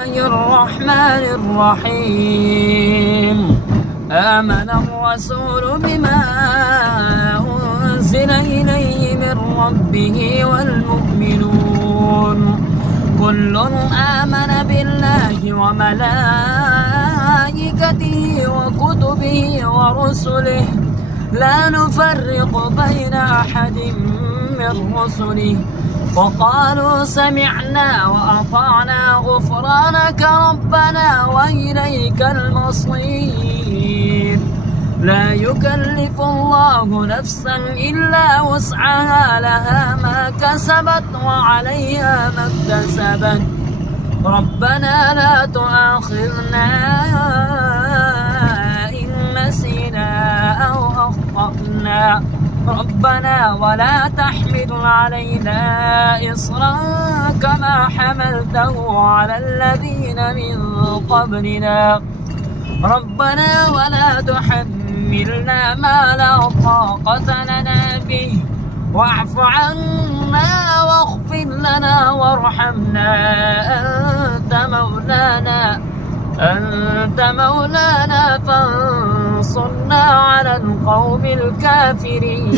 الرحمن الرحيم. آمن الرسول بما أنزل إليه من ربه والمؤمنون كل آمن بالله وملائكته وكتبه ورسله لا نفرق بين أحد من رسله وقالوا سمعنا وأطعنا غفرانك ربنا وإليك المصير. لا يكلف الله نفسا إلا وسعها لها ما كسبت وعليها ما اكتسبت. ربنا لا تؤاخذنا إن نسينا أو أخطأنا ربنا ولا تحمل علينا إصرا كما حملته على الذين من قبلنا ربنا ولا تحملنا ما لا طاقة لنا به واعف عنا واغفر لنا وارحمنا أنت مولانا فانصرنا على القوم الكافرين.